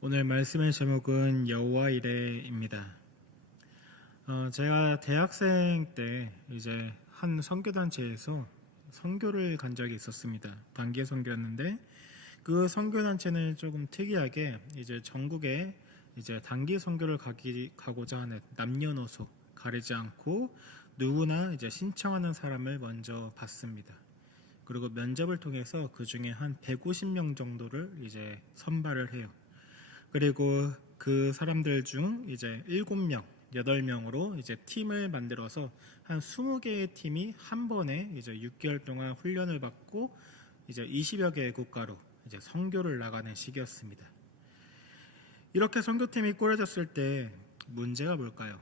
오늘 말씀의 제목은 여호와 이레입니다. 제가 대학생 때 이제 한 선교단체에서 선교를 간 적이 있었습니다. 단기 선교였는데 그 선교단체는 조금 특이하게 이제 전국에 이제 단기 선교를 가고자 하는 남녀노소 가리지 않고 누구나 이제 신청하는 사람을 먼저 받습니다. 그리고 면접을 통해서 그 중에 한 150명 정도를 이제 선발을 해요. 그리고 그 사람들 중 이제 7명, 8명으로 이제 팀을 만들어서 한 20개의 팀이 한 번에 이제 6개월 동안 훈련을 받고 이제 20여 개의 국가로 이제 선교를 나가는 시기였습니다. 이렇게 선교팀이 꾸려졌을 때 문제가 뭘까요?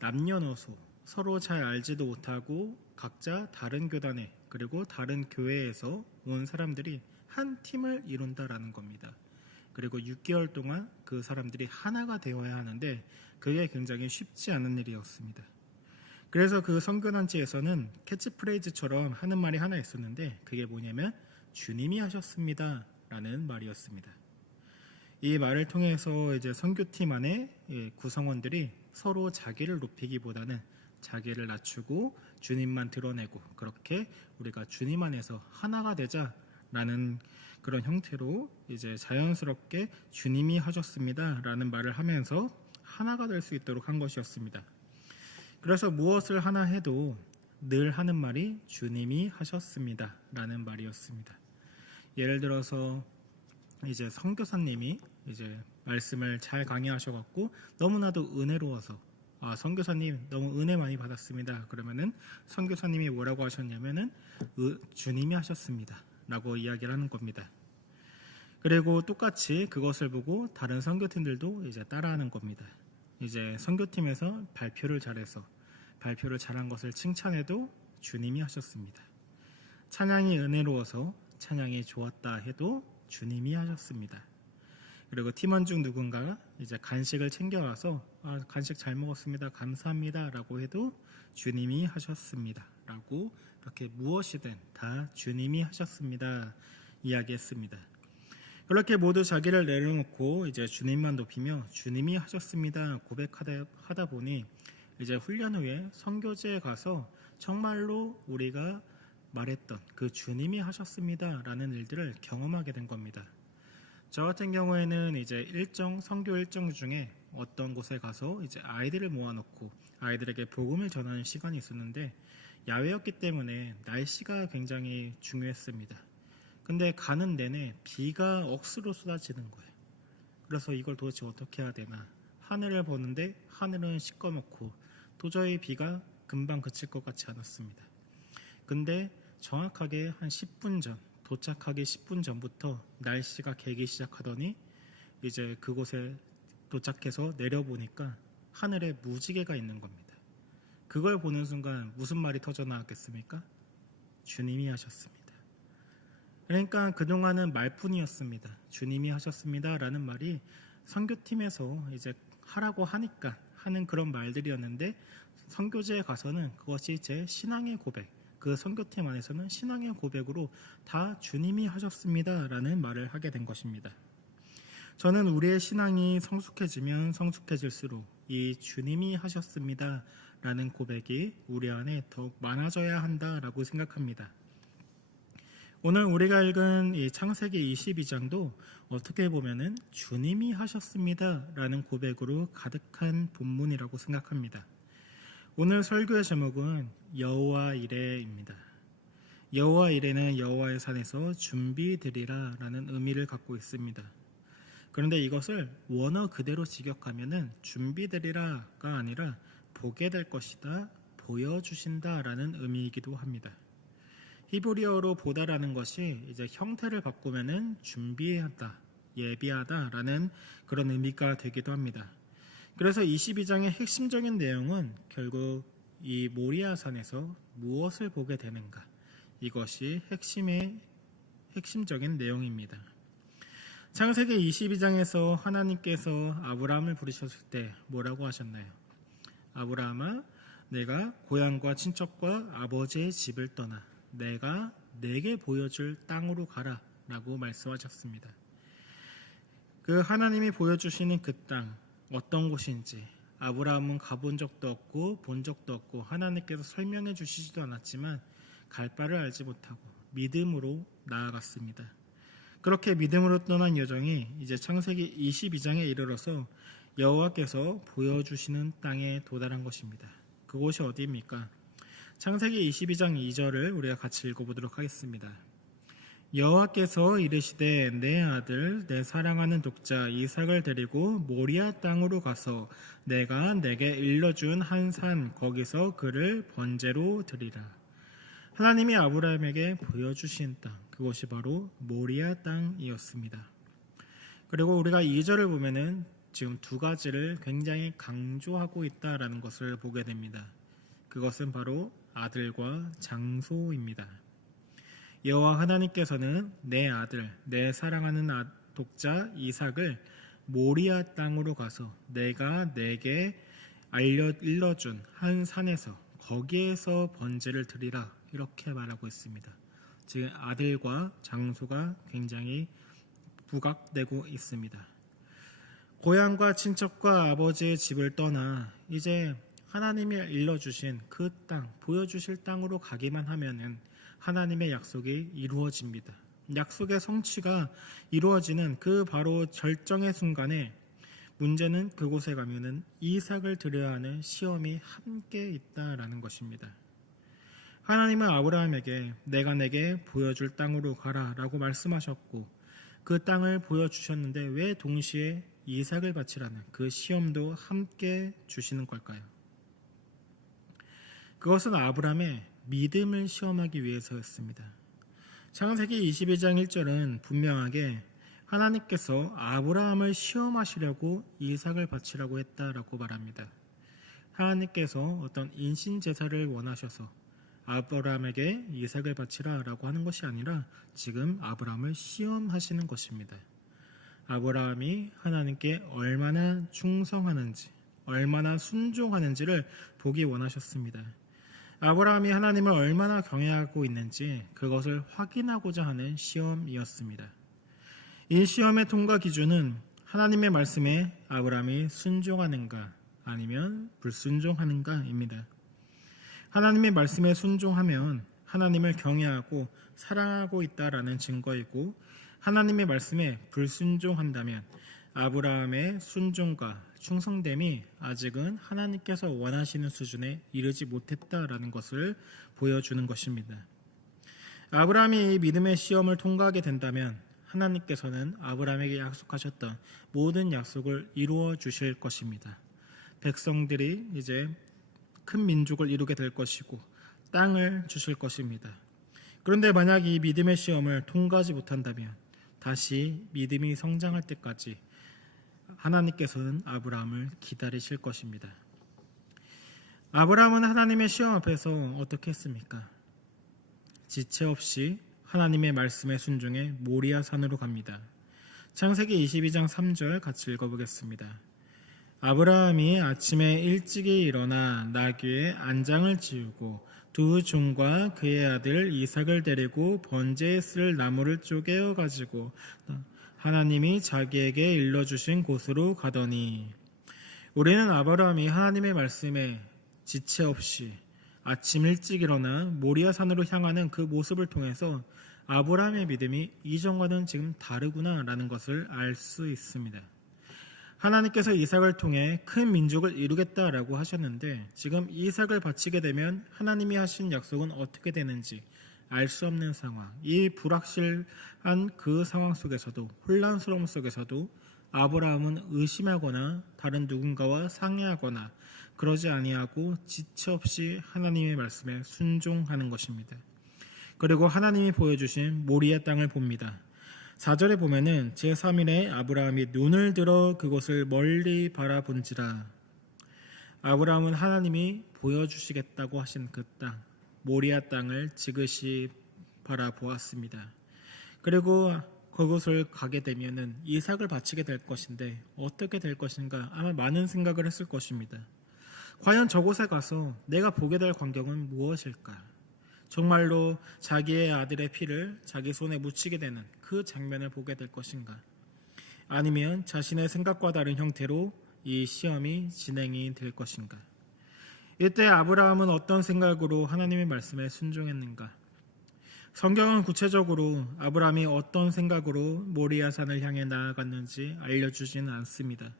남녀노소 서로 잘 알지도 못하고 각자 다른 교단에 그리고 다른 교회에서 온 사람들이 한 팀을 이룬다라는 겁니다. 그리고 6개월 동안 그 사람들이 하나가 되어야 하는데 그게 굉장히 쉽지 않은 일이었습니다. 그래서 그 선교단체에서는 캐치프레이즈처럼 하는 말이 하나 있었는데 그게 뭐냐면 주님이 하셨습니다 라는 말이었습니다. 이 말을 통해서 이제 선교팀 안에 구성원들이 서로 자기를 높이기보다는 자기를 낮추고 주님만 드러내고 그렇게 우리가 주님 안에서 하나가 되자라는 그런 형태로 이제 자연스럽게 주님이 하셨습니다 라는 말을 하면서 하나가 될 수 있도록 한 것이었습니다. 그래서 무엇을 하나 해도 늘 하는 말이 주님이 하셨습니다 라는 말이었습니다. 예를 들어서 이제 선교사님이 이제 말씀을 잘 강의하셔갖고 너무나도 은혜로워서 선교사님 너무 은혜 많이 받았습니다. 그러면은 선교사님이 뭐라고 하셨냐면은 주님이 하셨습니다 라고 이야기를 하는 겁니다. 그리고 똑같이 그것을 보고 다른 선교팀들도 이제 따라하는 겁니다. 이제 선교팀에서 발표를 잘해서 발표를 잘한 것을 칭찬해도 주님이 하셨습니다. 찬양이 은혜로워서 찬양이 좋았다 해도 주님이 하셨습니다. 그리고 팀원 중 누군가 이제 간식을 챙겨와서 간식 잘 먹었습니다. 감사합니다 라고 해도 주님이 하셨습니다 라고 이렇게 무엇이든 다 주님이 하셨습니다 이야기했습니다. 그렇게 모두 자기를 내려놓고 이제 주님만 높이며 주님이 하셨습니다 고백하다 보니 이제 훈련 후에 선교지에 가서 정말로 우리가 말했던 그 주님이 하셨습니다 라는 일들을 경험하게 된 겁니다. 저 같은 경우에는 이제 선교 일정 중에 어떤 곳에 가서 이제 아이들을 모아놓고 아이들에게 복음을 전하는 시간이 있었는데 야외였기 때문에 날씨가 굉장히 중요했습니다. 근데 가는 내내 비가 억수로 쏟아지는 거예요. 그래서 이걸 도대체 어떻게 해야 되나. 하늘을 보는데 하늘은 시꺼멓고 도저히 비가 금방 그칠 것 같지 않았습니다. 근데 정확하게 한 10분 전, 도착하기 10분 전부터 날씨가 개기 시작하더니 이제 그곳에 도착해서 내려보니까 하늘에 무지개가 있는 겁니다. 그걸 보는 순간 무슨 말이 터져 나왔겠습니까? 주님이 하셨습니다. 그러니까 그동안은 말뿐이었습니다. 주님이 하셨습니다 라는 말이 선교팀에서 이제 하라고 하니까 하는 그런 말들이었는데 선교지에 가서는 그것이 제 신앙의 고백, 그 선교팀 안에서는 신앙의 고백으로 다 주님이 하셨습니다 라는 말을 하게 된 것입니다. 저는 우리의 신앙이 성숙해지면 성숙해질수록 이 주님이 하셨습니다 라는 고백이 우리 안에 더욱 많아져야 한다라고 생각합니다. 오늘 우리가 읽은 이 창세기 22장도 어떻게 보면은 주님이 하셨습니다 라는 고백으로 가득한 본문이라고 생각합니다. 오늘 설교의 제목은 여호와 이레입니다. 여호와 이레는 여호와의 산에서 준비되리라 라는 의미를 갖고 있습니다. 그런데 이것을 원어 그대로 직역하면은 준비되리라가 아니라 보게 될 것이다, 보여주신다 라는 의미이기도 합니다. 히브리어로 보다라는 것이 이제 형태를 바꾸면은 준비하다, 예비하다 라는 그런 의미가 되기도 합니다. 그래서 22장의 핵심적인 내용은 결국 이 모리아산에서 무엇을 보게 되는가, 이것이 핵심적인 내용입니다. 창세기 22장에서 하나님께서 아브라함을 부르셨을 때 뭐라고 하셨나요? 아브라함아, 내가 고향과 친척과 아버지의 집을 떠나 내가 내게 보여줄 땅으로 가라 라고 말씀하셨습니다. 그 하나님이 보여주시는 그 땅 어떤 곳인지 아브라함은 가본 적도 없고 본 적도 없고 하나님께서 설명해 주시지도 않았지만 갈 바를 알지 못하고 믿음으로 나아갔습니다. 그렇게 믿음으로 떠난 여정이 이제 창세기 22장에 이르러서 여호와께서 보여주시는 땅에 도달한 것입니다. 그곳이 어디입니까? 창세기 22장 2절을 우리가 같이 읽어보도록 하겠습니다. 여호와께서 이르시되 내 아들 내 사랑하는 독자 이삭을 데리고 모리아 땅으로 가서 내가 내게 일러준 한 산 거기서 그를 번제로 드리라. 하나님이 아브라함에게 보여주신 땅 그것이 바로 모리아 땅이었습니다. 그리고 우리가 2절을 보면은 지금 두 가지를 굉장히 강조하고 있다라는 것을 보게 됩니다. 그것은 바로 아들과 장소입니다. 여호와 하나님께서는 내 아들, 내 사랑하는 독자 이삭을 모리아 땅으로 가서 내가 내게 일러준 한 산에서 거기에서 번제를 드리라 이렇게 말하고 있습니다. 지금 아들과 장소가 굉장히 부각되고 있습니다. 고향과 친척과 아버지의 집을 떠나 이제 하나님이 일러주신 그 땅, 보여주실 땅으로 가기만 하면은 하나님의 약속이 이루어집니다. 약속의 성취가 이루어지는 그 바로 절정의 순간에 문제는 그곳에 가면은 이삭을 드려야 하는 시험이 함께 있다라는 것입니다. 하나님은 아브라함에게 내가 내게 보여줄 땅으로 가라라고 말씀하셨고 그 땅을 보여주셨는데 왜 동시에 이삭을 바치라는 그 시험도 함께 주시는 걸까요? 그것은 아브라함의 믿음을 시험하기 위해서였습니다. 창세기 22장 1절은 분명하게 하나님께서 아브라함을 시험하시려고 이삭을 바치라고 했다라고 말합니다. 하나님께서 어떤 인신제사를 원하셔서 아브라함에게 이삭을 바치라라고 하는 것이 아니라 지금 아브라함을 시험하시는 것입니다. 아브라함이 하나님께 얼마나 충성하는지, 얼마나 순종하는지를 보기 원하셨습니다. 아브라함이 하나님을 얼마나 경외하고 있는지 그것을 확인하고자 하는 시험이었습니다. 이 시험의 통과 기준은 하나님의 말씀에 아브라함이 순종하는가 아니면 불순종하는가입니다. 하나님의 말씀에 순종하면 하나님을 경외하고 사랑하고 있다라는 증거이고 하나님의 말씀에 불순종한다면 아브라함의 순종과 충성됨이 아직은 하나님께서 원하시는 수준에 이르지 못했다라는 것을 보여주는 것입니다. 아브라함이 이 믿음의 시험을 통과하게 된다면 하나님께서는 아브라함에게 약속하셨던 모든 약속을 이루어 주실 것입니다. 백성들이 이제 큰 민족을 이루게 될 것이고 땅을 주실 것입니다. 그런데 만약 이 믿음의 시험을 통과하지 못한다면 다시 믿음이 성장할 때까지 하나님께서는 아브라함을 기다리실 것입니다. 아브라함은 하나님의 시험 앞에서 어떻게 했습니까? 지체 없이 하나님의 말씀에 순종해 모리아 산으로 갑니다. 창세기 22장 3절 같이 읽어보겠습니다. 아브라함이 아침에 일찍이 일어나 나귀의 안장을 지우고 두 종과 그의 아들 이삭을 데리고 번제에 쓸 나무를 쪼개어 가지고 하나님이 자기에게 일러주신 곳으로 가더니 우리는 아브라함이 하나님의 말씀에 지체 없이 아침 일찍 일어나 모리아 산으로 향하는 그 모습을 통해서 아브라함의 믿음이 이전과는 지금 다르구나라는 것을 알 수 있습니다. 하나님께서 이삭을 통해 큰 민족을 이루겠다라고 하셨는데 지금 이삭을 바치게 되면 하나님이 하신 약속은 어떻게 되는지 알 수 없는 상황, 이 불확실한 그 상황 속에서도 혼란스러움 속에서도 아브라함은 의심하거나 다른 누군가와 상의하거나 그러지 아니하고 지체 없이 하나님의 말씀에 순종하는 것입니다. 그리고 하나님이 보여주신 모리아 땅을 봅니다. 4절에 보면은 제3일에 아브라함이 눈을 들어 그곳을 멀리 바라본지라. 아브라함은 하나님이 보여주시겠다고 하신 그 땅, 모리아 땅을 지그시 바라보았습니다. 그리고 그곳을 가게 되면은 이삭을 바치게 될 것인데 어떻게 될 것인가 아마 많은 생각을 했을 것입니다. 과연 저곳에 가서 내가 보게 될 광경은 무엇일까? 정말로 자기의 아들의 피를 자기 손에 묻히게 되는 그 장면을 보게 될 것인가? 아니면 자신의 생각과 다른 형태로 이 시험이 진행이 될 것인가? 이때 아브라함은 어떤 생각으로 하나님의 말씀에 순종했는가? 성경은 구체적으로 아브라함이 어떤 생각으로 모리아산을 향해 나아갔는지 알려주지는 않습니다.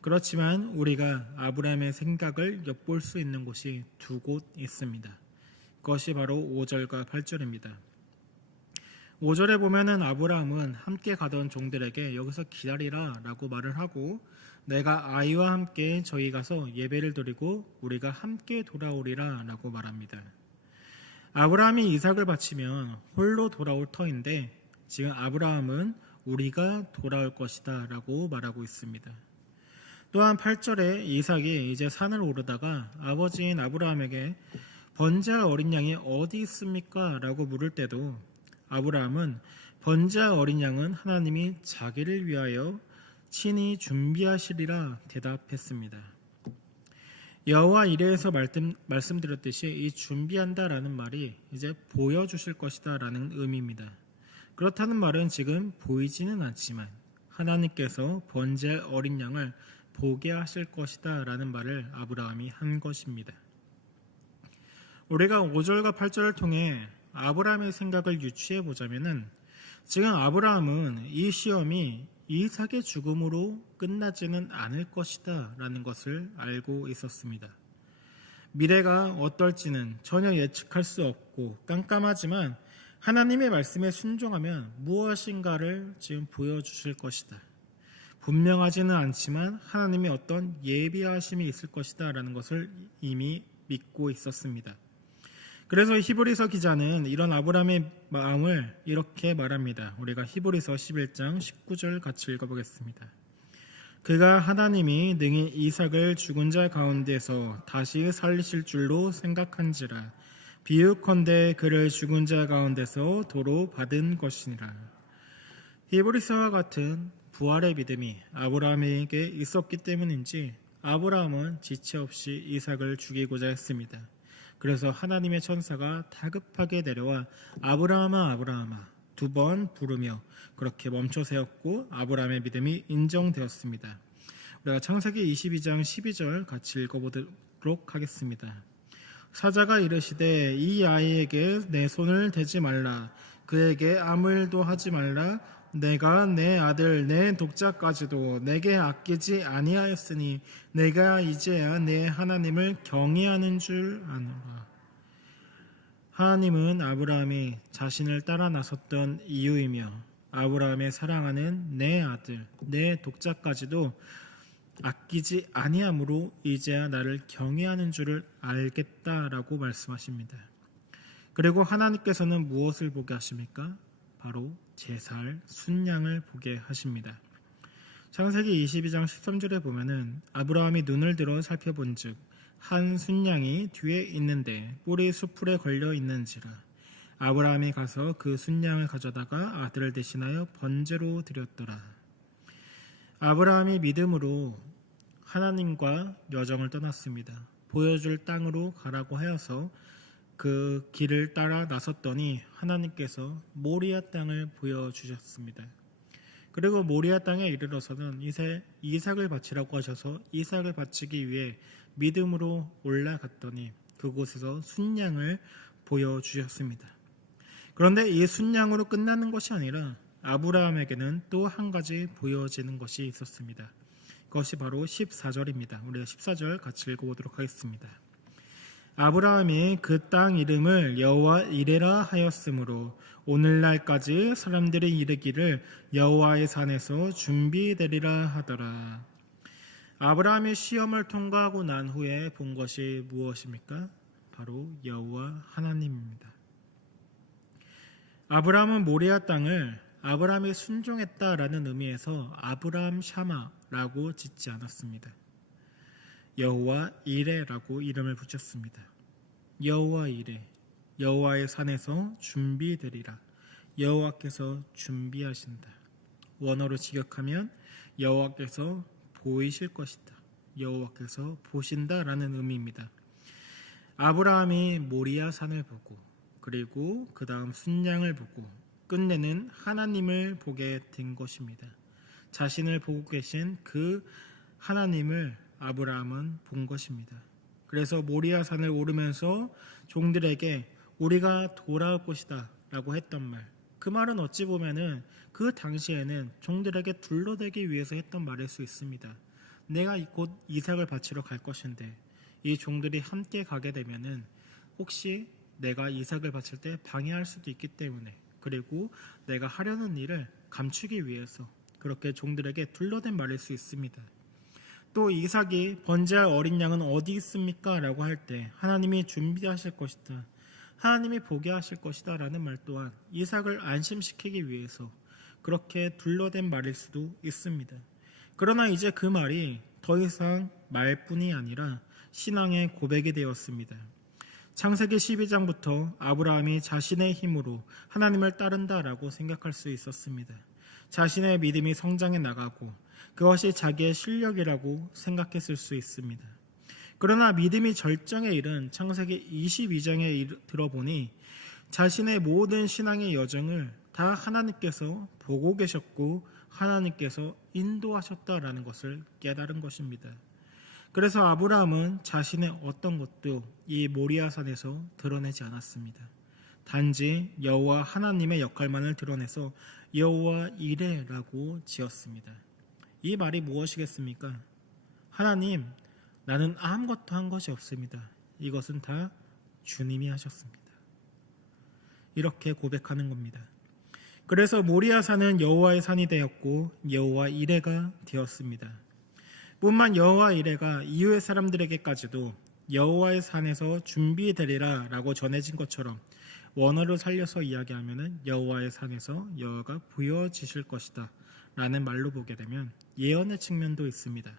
그렇지만 우리가 아브라함의 생각을 엿볼 수 있는 곳이 두 곳 있습니다. 그것이 바로 5절과 8절입니다. 5절에 보면은 아브라함은 함께 가던 종들에게 여기서 기다리라 라고 말을 하고, 내가 아이와 함께 저희 가서 예배를 드리고 우리가 함께 돌아오리라 라고 말합니다. 아브라함이 이삭을 바치면 홀로 돌아올 터인데 지금 아브라함은 우리가 돌아올 것이다 라고 말하고 있습니다. 또한 8절에 이삭이 이제 산을 오르다가 아버지인 아브라함에게 번제할 어린 양이 어디 있습니까? 라고 물을 때도 아브라함은 번제할 어린 양은 하나님이 자기를 위하여 친히 준비하시리라 대답했습니다. 여호와 이레에서 말씀드렸듯이 이 준비한다라는 말이 이제 보여주실 것이다라는 의미입니다. 그렇다는 말은 지금 보이지는 않지만 하나님께서 번제할 어린 양을 보게 하실 것이다라는 말을 아브라함이 한 것입니다. 우리가 5절과 8절을 통해 아브라함의 생각을 유추해 보자면은 지금 아브라함은 이 시험이 이삭의 죽음으로 끝나지는 않을 것이다 라는 것을 알고 있었습니다. 미래가 어떨지는 전혀 예측할 수 없고 깜깜하지만 하나님의 말씀에 순종하면 무엇인가를 지금 보여주실 것이다. 분명하지는 않지만 하나님의 어떤 예비하심이 있을 것이다 라는 것을 이미 믿고 있었습니다. 그래서 히브리서 기자는 이런 아브라함의 마음을 이렇게 말합니다. 우리가 히브리서 11장 19절 같이 읽어보겠습니다. 그가 하나님이 능히 이삭을 죽은 자 가운데서 다시 살리실 줄로 생각한지라 비유컨대 그를 죽은 자 가운데서 도로 받은 것이니라. 히브리서와 같은 부활의 믿음이 아브라함에게 있었기 때문인지 아브라함은 지체 없이 이삭을 죽이고자 했습니다. 그래서 하나님의 천사가 다급하게 내려와 아브라함아 아브라함아 두 번 부르며 그렇게 멈춰 세웠고 아브라함의 믿음이 인정되었습니다. 우리가 창세기 22장 12절 같이 읽어보도록 하겠습니다. 사자가 이르시되 이 아이에게 내 손을 대지 말라 그에게 아무 일도 하지 말라 내가 내 아들 내 독자까지도 내게 아끼지 아니하였으니 내가 이제야 내 하나님을 경외하는 줄 아노라. 하나님은 아브라함이 자신을 따라 나섰던 이유이며 아브라함의 사랑하는 내 아들 내 독자까지도 아끼지 아니함으로 이제야 나를 경외하는 줄을 알겠다라고 말씀하십니다. 그리고 하나님께서는 무엇을 보게 하십니까? 바로 제사할 순양을 보게 하십니다. 창세기 22장 13절에 보면은 아브라함이 눈을 들어 살펴본즉 한 순양이 뒤에 있는데 뿔이 수풀에 걸려 있는지라. 아브라함이 가서 그 순양을 가져다가 아들을 대신하여 번제로 드렸더라. 아브라함이 믿음으로 하나님과 여정을 떠났습니다. 보여줄 땅으로 가라고 하여서 그 길을 따라 나섰더니 하나님께서 모리아 땅을 보여주셨습니다. 그리고 모리아 땅에 이르러서는 이삭을 바치라고 하셔서 이삭을 바치기 위해 믿음으로 올라갔더니 그곳에서 순양을 보여주셨습니다. 그런데 이 순양으로 끝나는 것이 아니라 아브라함에게는 또 한 가지 보여지는 것이 있었습니다. 그것이 바로 14절입니다. 우리가 14절 같이 읽어보도록 하겠습니다. 아브라함이 그 땅 이름을 여호와 이레라 하였으므로 오늘날까지 사람들이 이르기를 여호와의 산에서 준비되리라 하더라. 아브라함이 시험을 통과하고 난 후에 본 것이 무엇입니까? 바로 여호와 하나님입니다. 아브라함은 모리아 땅을 아브라함이 순종했다라는 의미에서 아브라함 샤마라고 짓지 않았습니다. 여호와 이레라고 이름을 붙였습니다. 여호와 이레, 여호와의 산에서 준비되리라. 여호와께서 준비하신다. 원어로 직역하면 여호와께서 보이실 것이다. 여호와께서 보신다라는 의미입니다. 아브라함이 모리아 산을 보고 그리고 그 다음 순양을 보고 끝내는 하나님을 보게 된 것입니다. 자신을 보고 계신 그 하나님을 아브라함은 본 것입니다. 그래서 모리아 산을 오르면서 종들에게 우리가 돌아올 것이다 라고 했던 말, 그 말은 어찌 보면은 그 당시에는 종들에게 둘러대기 위해서 했던 말일 수 있습니다. 내가 곧 이삭을 바치러 갈 것인데 이 종들이 함께 가게 되면은 혹시 내가 이삭을 바칠 때 방해할 수도 있기 때문에, 그리고 내가 하려는 일을 감추기 위해서 그렇게 종들에게 둘러댄 말일 수 있습니다. 또 이삭이 번제할 어린 양은 어디 있습니까? 라고 할 때 하나님이 준비하실 것이다, 하나님이 보게 하실 것이다 라는 말 또한 이삭을 안심시키기 위해서 그렇게 둘러댄 말일 수도 있습니다. 그러나 이제 그 말이 더 이상 말뿐이 아니라 신앙의 고백이 되었습니다. 창세기 12장부터 아브라함이 자신의 힘으로 하나님을 따른다라고 생각할 수 있었습니다. 자신의 믿음이 성장해 나가고 그것이 자기의 실력이라고 생각했을 수 있습니다. 그러나 믿음이 절정에 이른 창세기 22장에 들어보니 자신의 모든 신앙의 여정을 다 하나님께서 보고 계셨고 하나님께서 인도하셨다라는 것을 깨달은 것입니다. 그래서 아브라함은 자신의 어떤 것도 이 모리아산에서 드러내지 않았습니다. 단지 여호와 하나님의 역할만을 드러내서 여호와 이레라고 지었습니다. 이 말이 무엇이겠습니까? 하나님, 나는 아무것도 한 것이 없습니다. 이것은 다 주님이 하셨습니다. 이렇게 고백하는 겁니다. 그래서 모리아산은 여호와의 산이 되었고 여호와 이레가 되었습니다. 뿐만 여호와 이레가 이후의 사람들에게까지도 여호와의 산에서 준비되리라 라고 전해진 것처럼 원어를 살려서 이야기하면 여호와의 산에서 여호와가 보여지실 것이다 라는 말로 보게 되면 예언의 측면도 있습니다.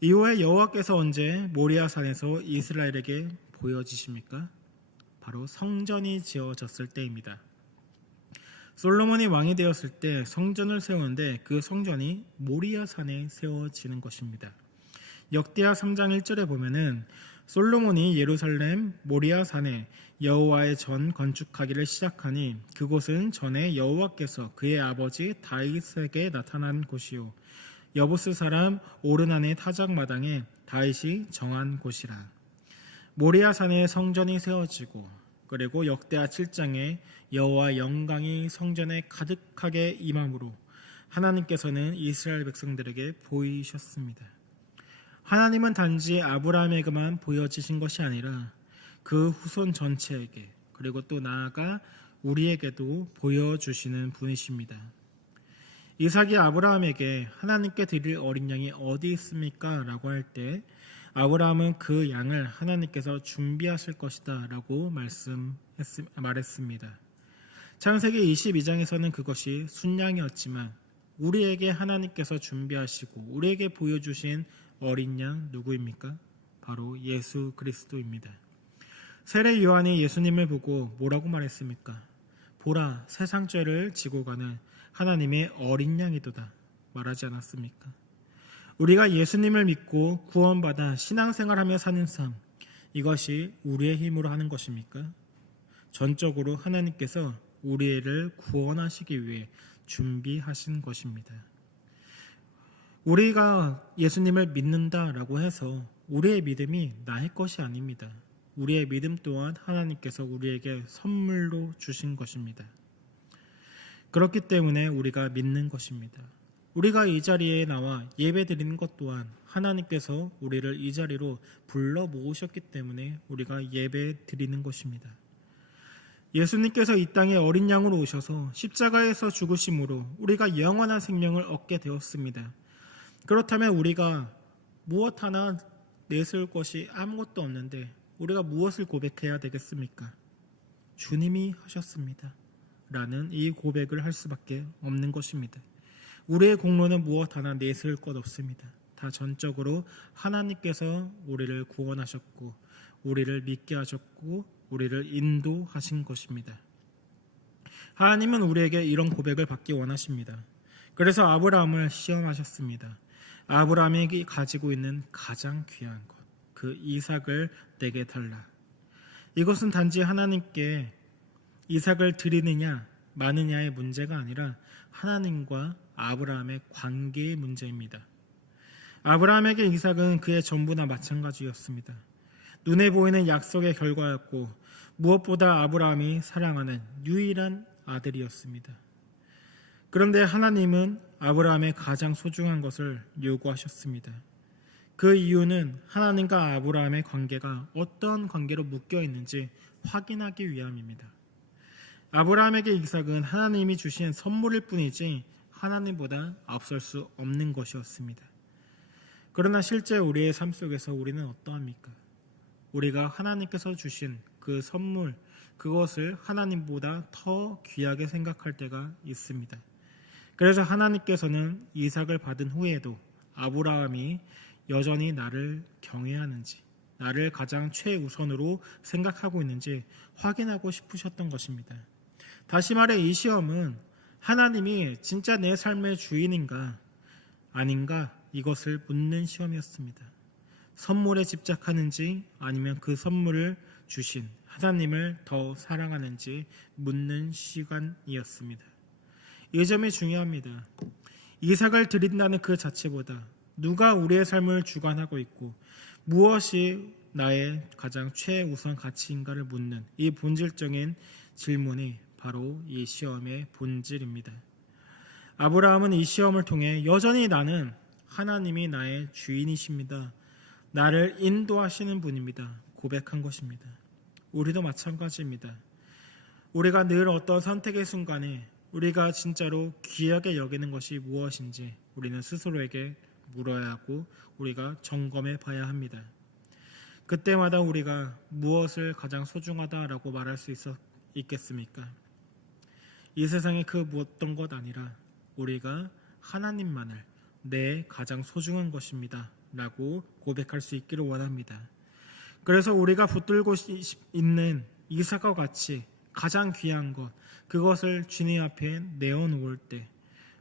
이후에 여호와께서 언제 모리아산에서 이스라엘에게 보여지십니까? 바로 성전이 지어졌을 때입니다. 솔로몬이 왕이 되었을 때 성전을 세우는데 그 성전이 모리아산에 세워지는 것입니다. 역대하 3장 1절에 보면은 솔로몬이 예루살렘 모리아산에 여호와의 전 건축하기를 시작하니 그곳은 전에 여호와께서 그의 아버지 다윗에게 나타난 곳이요 여부스 사람 오르난의 타작마당에 다윗이 정한 곳이라. 모리아산에 성전이 세워지고 그리고 역대하 7장에 여호와 영광이 성전에 가득하게 임함으로 하나님께서는 이스라엘 백성들에게 보이셨습니다. 하나님은 단지 아브라함에게만 보여지신 것이 아니라 그 후손 전체에게 그리고 또 나아가 우리에게도 보여주시는 분이십니다. 이삭이 아브라함에게 하나님께 드릴 어린 양이 어디 있습니까? 라고 할 때 아브라함은 그 양을 하나님께서 준비하실 것이다 라고 말했습니다. 창세기 22장에서는 그것이 순양이었지만 우리에게 하나님께서 준비하시고 우리에게 보여주신 어린 양 누구입니까? 바로 예수 그리스도입니다. 세례 요한이 예수님을 보고 뭐라고 말했습니까? 보라, 세상 죄를 지고 가는 하나님의 어린 양이도다 말하지 않았습니까? 우리가 예수님을 믿고 구원받아 신앙생활하며 사는 삶, 이것이 우리의 힘으로 하는 것입니까? 전적으로 하나님께서 우리를 구원하시기 위해 준비하신 것입니다. 우리가 예수님을 믿는다라고 해서 우리의 믿음이 나의 것이 아닙니다. 우리의 믿음 또한 하나님께서 우리에게 선물로 주신 것입니다. 그렇기 때문에 우리가 믿는 것입니다. 우리가 이 자리에 나와 예배 드리는 것 또한 하나님께서 우리를 이 자리로 불러 모으셨기 때문에 우리가 예배 드리는 것입니다. 예수님께서 이 땅에 어린 양으로 오셔서 십자가에서 죽으심으로 우리가 영원한 생명을 얻게 되었습니다. 그렇다면 우리가 무엇 하나 내세울 것이 아무것도 없는데 우리가 무엇을 고백해야 되겠습니까? 주님이 하셨습니다. 라는 이 고백을 할 수밖에 없는 것입니다. 우리의 공로는 무엇 하나 내세울 것 없습니다. 다 전적으로 하나님께서 우리를 구원하셨고 우리를 믿게 하셨고 우리를 인도하신 것입니다. 하나님은 우리에게 이런 고백을 받기 원하십니다. 그래서 아브라함을 시험하셨습니다. 아브라함이 가지고 있는 가장 귀한 것, 그 이삭을 내게 달라. 이것은 단지 하나님께 이삭을 드리느냐 마느냐의 문제가 아니라 하나님과 아브라함의 관계의 문제입니다. 아브라함에게 이삭은 그의 전부나 마찬가지였습니다. 눈에 보이는 약속의 결과였고 무엇보다 아브라함이 사랑하는 유일한 아들이었습니다. 그런데 하나님은 아브라함의 가장 소중한 것을 요구하셨습니다. 그 이유는 하나님과 아브라함의 관계가 어떤 관계로 묶여 있는지 확인하기 위함입니다. 아브라함에게 이삭은 하나님이 주신 선물일 뿐이지 하나님보다 앞설 수 없는 것이었습니다. 그러나 실제 우리의 삶 속에서 우리는 어떠합니까? 우리가 하나님께서 주신 그 선물, 그것을 하나님보다 더 귀하게 생각할 때가 있습니다. 그래서 하나님께서는 이삭을 받은 후에도 아브라함이 여전히 나를 경외하는지, 나를 가장 최우선으로 생각하고 있는지 확인하고 싶으셨던 것입니다. 다시 말해 이 시험은 하나님이 진짜 내 삶의 주인인가 아닌가 이것을 묻는 시험이었습니다. 선물에 집착하는지 아니면 그 선물을 주신 하나님을 더 사랑하는지 묻는 시간이었습니다. 이 점이 중요합니다. 이삭을 드린다는 그 자체보다 누가 우리의 삶을 주관하고 있고 무엇이 나의 가장 최우선 가치인가를 묻는 이 본질적인 질문이 바로 이 시험의 본질입니다. 아브라함은 이 시험을 통해 여전히 나는 하나님이 나의 주인이십니다. 나를 인도하시는 분입니다. 고백한 것입니다. 우리도 마찬가지입니다. 우리가 늘 어떤 선택의 순간에 우리가 진짜로 귀하게 여기는 것이 무엇인지 우리는 스스로에게 물어야 하고 우리가 점검해 봐야 합니다. 그때마다 우리가 무엇을 가장 소중하다라고 말할 수 있겠습니까? 이 세상의 그 어떤 것 아니라 우리가 하나님만을 내 가장 소중한 것입니다 라고 고백할 수 있기를 원합니다. 그래서 우리가 붙들고 있는 이삭과 같이 가장 귀한 것, 그것을 주님 앞에 내어놓을 때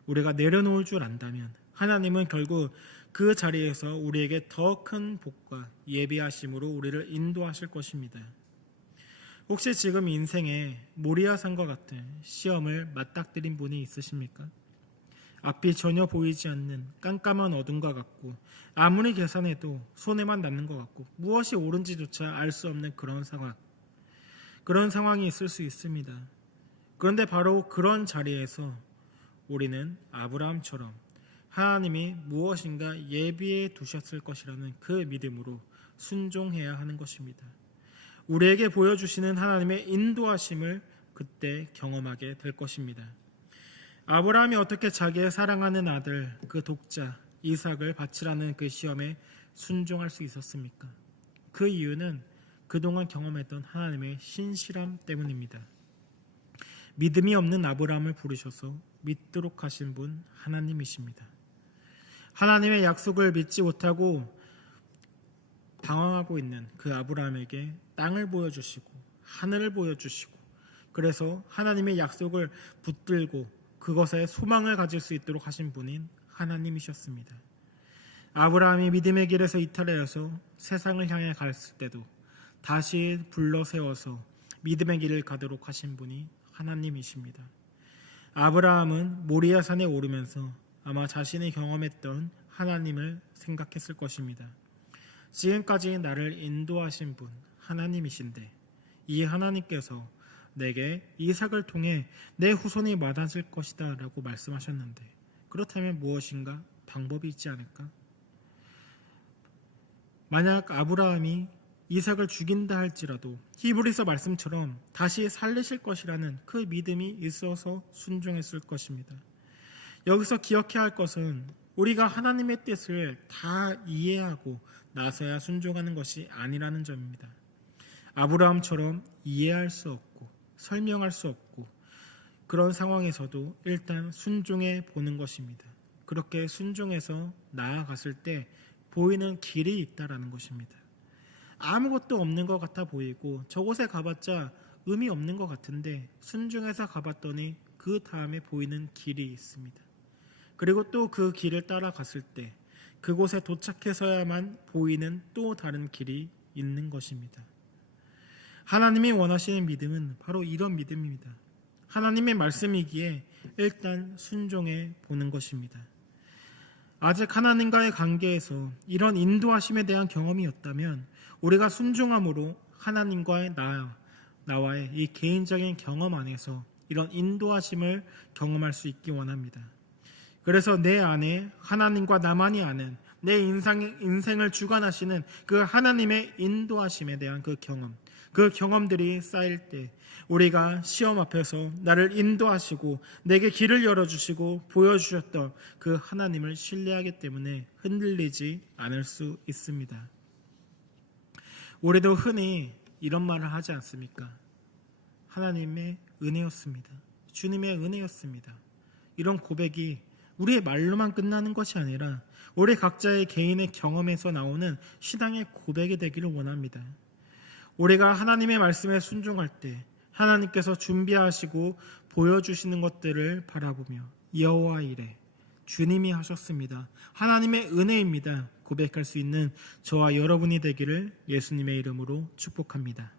우리가 내려놓을 줄 안다면 하나님은 결국 그 자리에서 우리에게 더 큰 복과 예비하심으로 우리를 인도하실 것입니다. 혹시 지금 인생에 모리아산과 같은 시험을 맞닥뜨린 분이 있으십니까? 앞이 전혀 보이지 않는 깜깜한 어둠과 같고 아무리 계산해도 손해만 남는 것 같고 무엇이 옳은지조차 알 수 없는 그런 상황이 있을 수 있습니다. 그런데 바로 그런 자리에서 우리는 아브라함처럼 하나님이 무엇인가 예비해 두셨을 것이라는 그 믿음으로 순종해야 하는 것입니다. 우리에게 보여주시는 하나님의 인도하심을 그때 경험하게 될 것입니다. 아브라함이 어떻게 자기의 사랑하는 아들 그 독자 이삭을 바치라는 그 시험에 순종할 수 있었습니까? 그 이유는 그동안 경험했던 하나님의 신실함 때문입니다. 믿음이 없는 아브라함을 부르셔서 믿도록 하신 분 하나님이십니다. 하나님의 약속을 믿지 못하고 방황하고 있는 그 아브라함에게 땅을 보여주시고 하늘을 보여주시고 그래서 하나님의 약속을 붙들고 그것에 소망을 가질 수 있도록 하신 분인 하나님이셨습니다. 아브라함이 믿음의 길에서 이탈하여서 세상을 향해 갔을 때도 다시 불러 세워서 믿음의 길을 가도록 하신 분이 하나님이십니다. 아브라함은 모리아산에 오르면서 아마 자신이 경험했던 하나님을 생각했을 것입니다. 지금까지 나를 인도하신 분 하나님이신데 이 하나님께서 내게 이삭을 통해 내 후손이 많아질 것이다 라고 말씀하셨는데 그렇다면 무엇인가 방법이 있지 않을까? 만약 아브라함이 이삭을 죽인다 할지라도 히브리서 말씀처럼 다시 살리실 것이라는 그 믿음이 있어서 순종했을 것입니다. 여기서 기억해야 할 것은 우리가 하나님의 뜻을 다 이해하고 나서야 순종하는 것이 아니라는 점입니다. 아브라함처럼 이해할 수 없고 설명할 수 없고 그런 상황에서도 일단 순종해 보는 것입니다. 그렇게 순종해서 나아갔을 때 보이는 길이 있다라는 것입니다. 아무것도 없는 것 같아 보이고 저곳에 가봤자 의미 없는 것 같은데 순종해서 가봤더니 그 다음에 보이는 길이 있습니다. 그리고 또 그 길을 따라갔을 때 그곳에 도착해서야만 보이는 또 다른 길이 있는 것입니다. 하나님이 원하시는 믿음은 바로 이런 믿음입니다. 하나님의 말씀이기에 일단 순종해 보는 것입니다. 아직 하나님과의 관계에서 이런 인도하심에 대한 경험이 없다면 우리가 순종함으로 하나님과의 나와의 이 개인적인 경험 안에서 이런 인도하심을 경험할 수 있기 원합니다. 그래서 내 안에 하나님과 나만이 아는 내 인생을 주관하시는 그 하나님의 인도하심에 대한 그 경험들이 쌓일 때 우리가 시험 앞에서 나를 인도하시고 내게 길을 열어주시고 보여주셨던 그 하나님을 신뢰하기 때문에 흔들리지 않을 수 있습니다. 우리도 흔히 이런 말을 하지 않습니까? 하나님의 은혜였습니다. 주님의 은혜였습니다. 이런 고백이 우리의 말로만 끝나는 것이 아니라 우리 각자의 개인의 경험에서 나오는 신앙의 고백이 되기를 원합니다. 우리가 하나님의 말씀에 순종할 때 하나님께서 준비하시고 보여주시는 것들을 바라보며 여호와 이레 주님이 하셨습니다. 하나님의 은혜입니다. 고백할 수 있는 저와 여러분이 되기를 예수님의 이름으로 축복합니다.